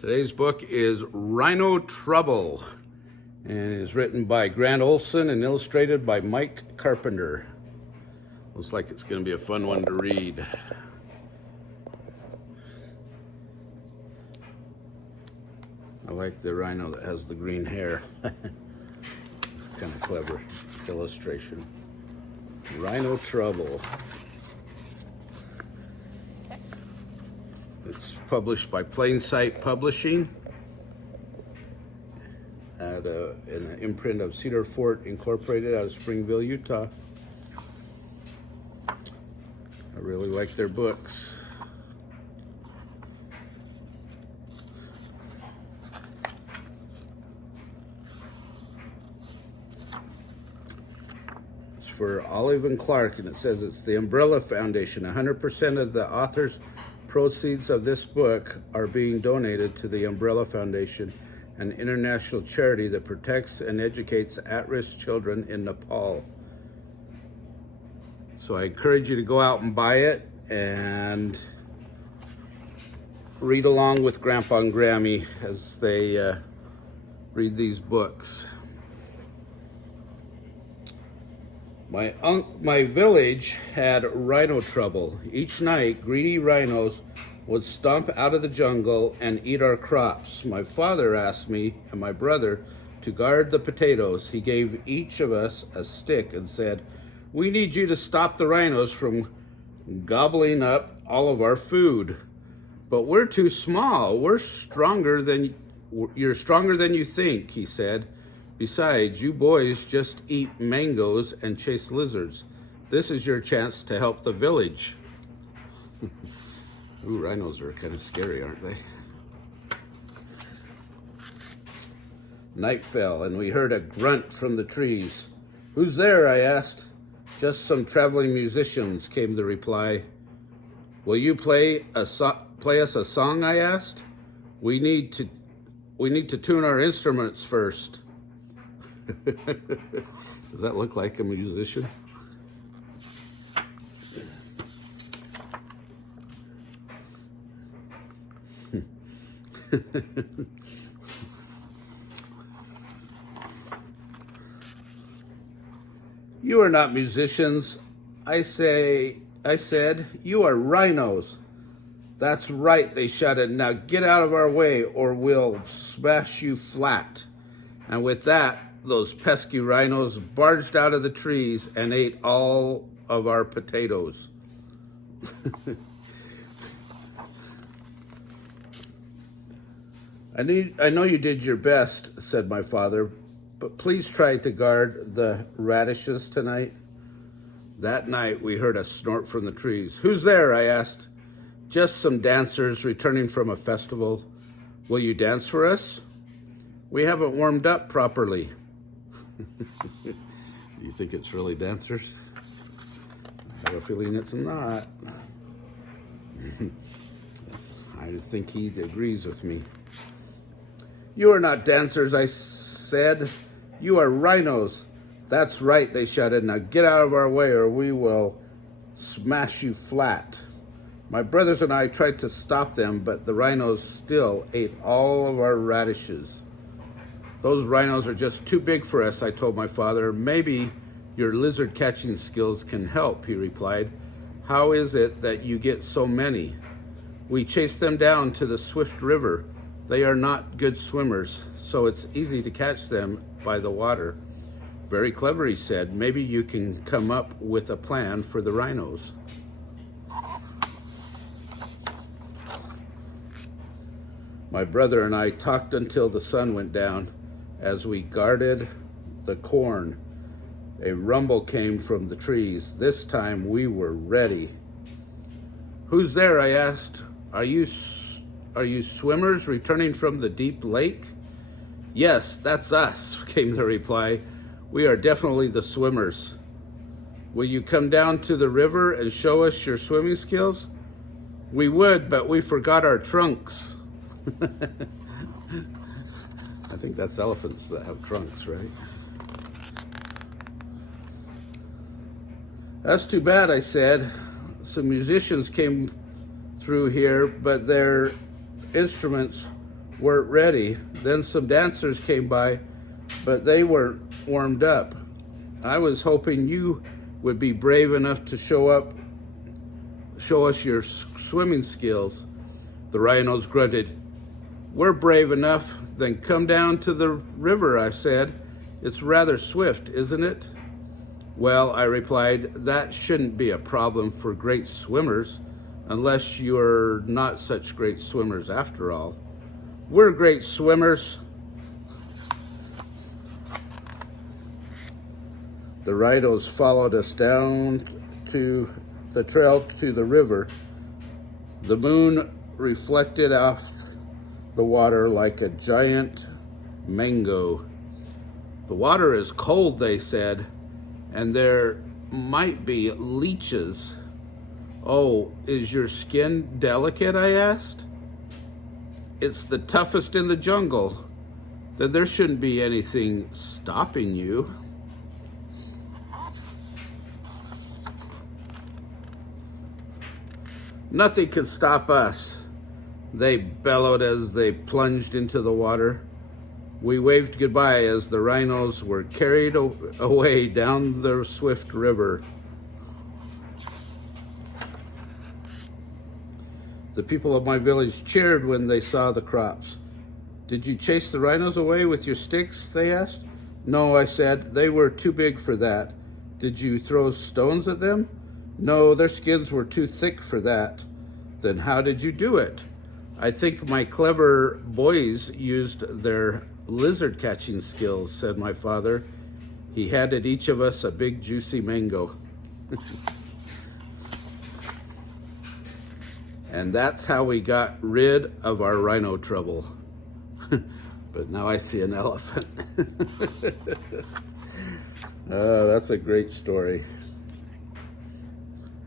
Today's book is Rhino Trouble and is written by Grant Olsen and illustrated by Mike Carpenter. Looks like it's going to be a fun one to read. I like the rhino that has the green hair. It's kind of clever illustration. Rhino Trouble. It's published by Plain Sight Publishing at an imprint of Cedar Fort Incorporated out of Springville, Utah. I really like their books. It's for Olive and Clark, and it says it's the Umbrella Foundation. 100% of the author's proceeds of this book are being donated to the Umbrella Foundation, an international charity that protects and educates at-risk children in Nepal. So I encourage you to go out and buy it and read along with Grandpa and Grammy as they read these books. My village had rhino trouble. Each night, greedy rhinos would stomp out of the jungle and eat our crops. My father asked me and my brother to guard the potatoes. He gave each of us a stick and said, "We need you to stop the rhinos from gobbling up all of our food. But we're too small. You're stronger than you think," he said. "Besides, you boys just eat mangoes and chase lizards. This is your chance to help the village." Ooh, rhinos are kind of scary, aren't they? Night fell, and we heard a grunt from the trees. "Who's there?" I asked. "Just some traveling musicians," came the reply. "Will you play us a song?" I asked. We need to tune our instruments first." Does that look like a musician? "You are not musicians," I said. "You are rhinos." "That's right," they shouted. "Now get out of our way or we'll smash you flat." And with that, those pesky rhinos barged out of the trees and ate all of our potatoes. I know you did your best," said my father, "but please try to guard the radishes tonight." That night, we heard a snort from the trees. "Who's there?" I asked. "Just some dancers returning from a festival. Will you dance for us? We haven't warmed up properly." Do you think it's really dancers? I have a feeling it's not. I think he agrees with me. "You are not dancers," I said. "You are rhinos." "That's right," they shouted. "Now get out of our way or we will smash you flat." My brothers and I tried to stop them, but the rhinos still ate all of our radishes. "Those rhinos are just too big for us," I told my father. "Maybe your lizard catching skills can help," he replied. "How is it that you get so many?" "We chase them down to the swift river. They are not good swimmers, so it's easy to catch them by the water." "Very clever," he said. "Maybe you can come up with a plan for the rhinos." My brother and I talked until the sun went down. As we guarded the corn, a rumble came from the trees. This time we were ready. "Who's there?" I asked. Are you swimmers returning from the deep lake?" "Yes, that's us," came the reply. "We are definitely the swimmers." "Will you come down to the river and show us your swimming skills?" "We would, but we forgot our trunks." I think that's elephants that have trunks, right? "That's too bad," I said. "Some musicians came through here, but their instruments weren't ready. Then some dancers came by, but they weren't warmed up. I was hoping you would be brave enough to show us your swimming skills. The rhinos grunted. We're brave enough. Then come down to the river, I said. It's rather swift, isn't it? Well, I replied, that shouldn't be a problem for great swimmers, unless you're not such great swimmers after all. We're great swimmers. The rhinos followed us down to the trail to the river. The moon reflected off the water like a giant mango. The water is cold, they said, and there might be leeches. Oh, is your skin delicate? I asked. It's the toughest in the jungle. Then there shouldn't be anything stopping you. Nothing can stop us, they bellowed as they plunged into the water. We waved goodbye as the rhinos were carried away down the swift river. The people of my village cheered when they saw the crops. Did you chase the rhinos away with your sticks? They asked. No, I said, they were too big for that. Did you throw stones at them? No, their skins were too thick for that. Then how did you do it? I think my clever boys used their lizard catching skills, said my father. He handed each of us a big juicy mango. And that's how we got rid of our rhino trouble. But now I see an elephant. Oh, that's a great story.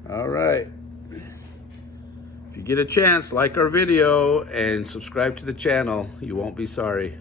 All right. If you get a chance, like our video and subscribe to the channel. You won't be sorry.